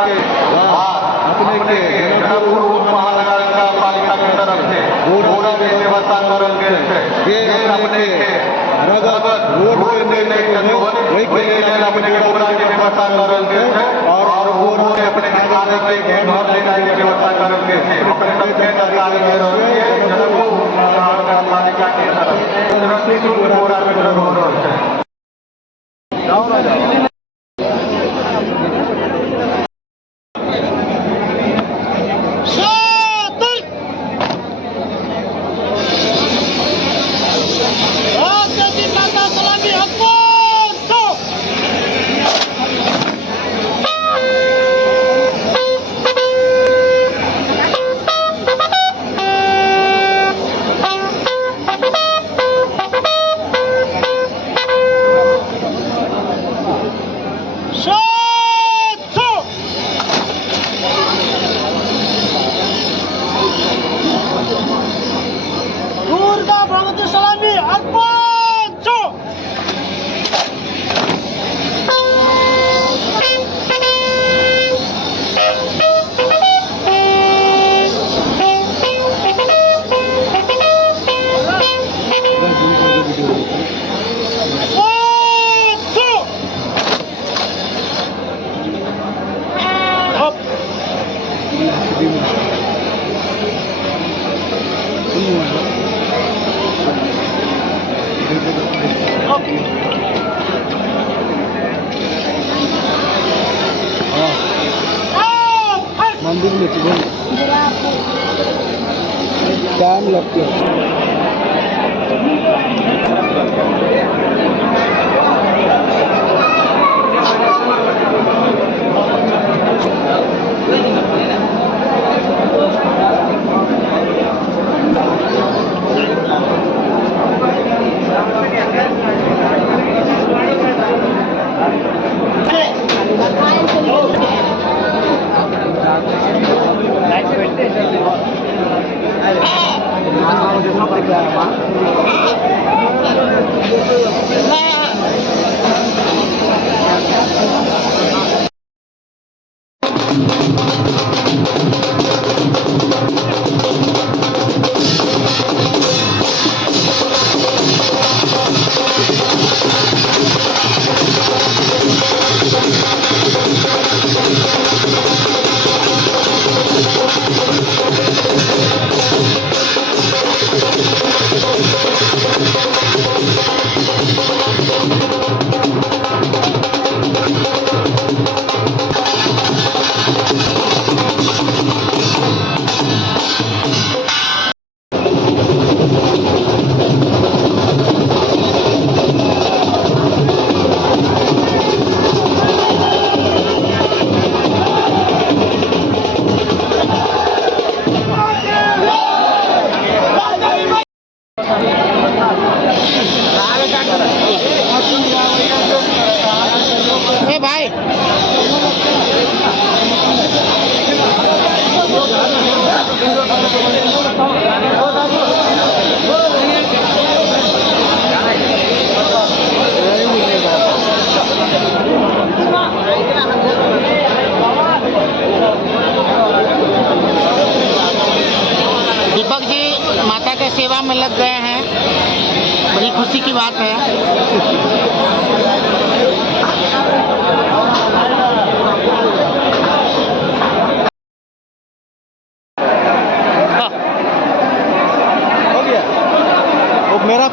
अपने के महानगर पालिका की तरफ से पूरा व्यवस्था करल गेल छै। ये अपने के नगर रोड के निर्णय के वही के लेल अपने पूरा व्यवस्था करल गेल छै और रोड के अपने खाने के घर ले जाए के व्यवस्था करल गेल छै। अपने सबके सरकारी दे रहल छै जनकपुर महानगर पालिका के तरफ से निःशुल्क पूरा वितरण हो रहल छै। मंदिर में जीवन टाइम लगती है। दीपक जी माता के सेवा में लग गए हैं, बड़ी खुशी की बात है। हो गया वो मेरा